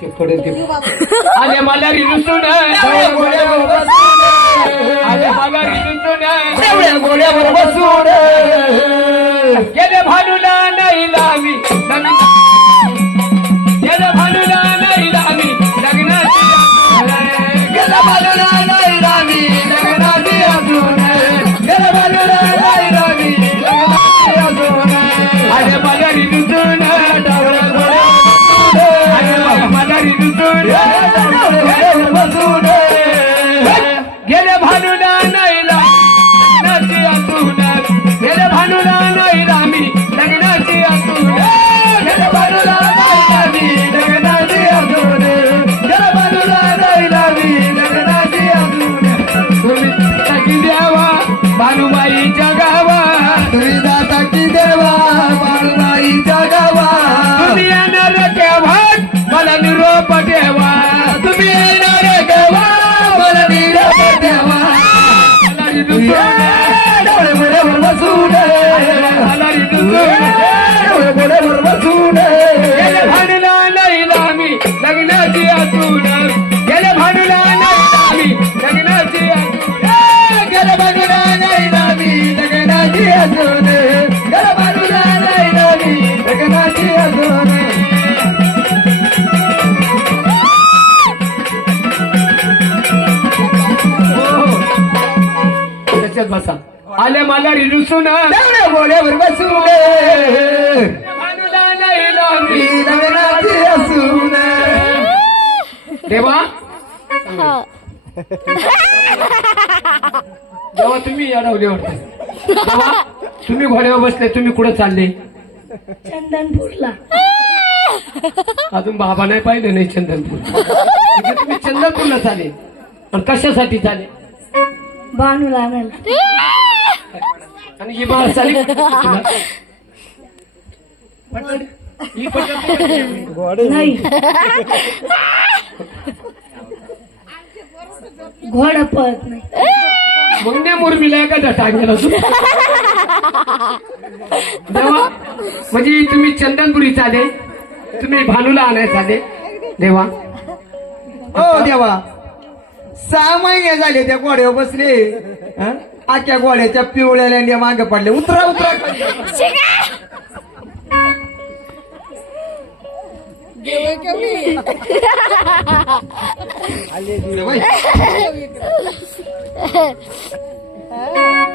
ते पडेल ते आले मला रिलुसून आले मला रिलुसून गोड्यावर बसून गेले भानूला नाही लावी गेले भानूला नाही लावी लग्नाची गेले भानूला नाही लावी लग्नाची अजून गेले भानूला नाही लावी लग्नाची अजून आले मला रिलुसून गेले भानूला नाही लग्नाची असून गेले भानूला नाही रामी लग्नाची असून गेले भानूला नाही रामी लग्नाची असून गेले भानूला नाही रामी लग्नाची असून तुम्ही टाकी द्यावा भानुबाईच्या गावा तुम्ही टाकी देवा भानुबाईच्या गावा तुम्ही येणार केव्हा मला निरोप ठेवा तुम्ही येणार केव्हा मला निरोप ठेवा डोळ्यावर बसून बसून गेले भानूला नाही लामी लग्नाची असून गेले भानूला नाही लामी लग्नाची असून गेले भानूला नाही लामी लग्नाची असून गेले भानूला नाही लामी लग्नाची असून बसा आले मला रिलुसून गोड्यावर बसून भानूला नाही लावी लग्नाची असून देवा जेव्हा तुम्ही अडवले होते तेव्हा तुम्ही घोड्यावर बसले तुम्ही कुठं चालले चंदनपूरला अजून बाबा नाही पाहिलं नाही चंदनपूर म्हणजे तुम्ही चंदनपूरला चाले पण कशासाठी चाले भानूला आणायला आणि ही बाळ चाली नाही घोडा पळत नाही मग नाही मुरमीला एखादा टाकलेला देवा म्हणजे तुम्ही चंदनपुरी चाले तुम्ही भानूला आणायला चाले देवा हो देवा 6 महिने झाले त्या घोड्यावर बसले आख्या घोड्याच्या पिवळ्या लेंड्या मागे पडले उतरा उतरा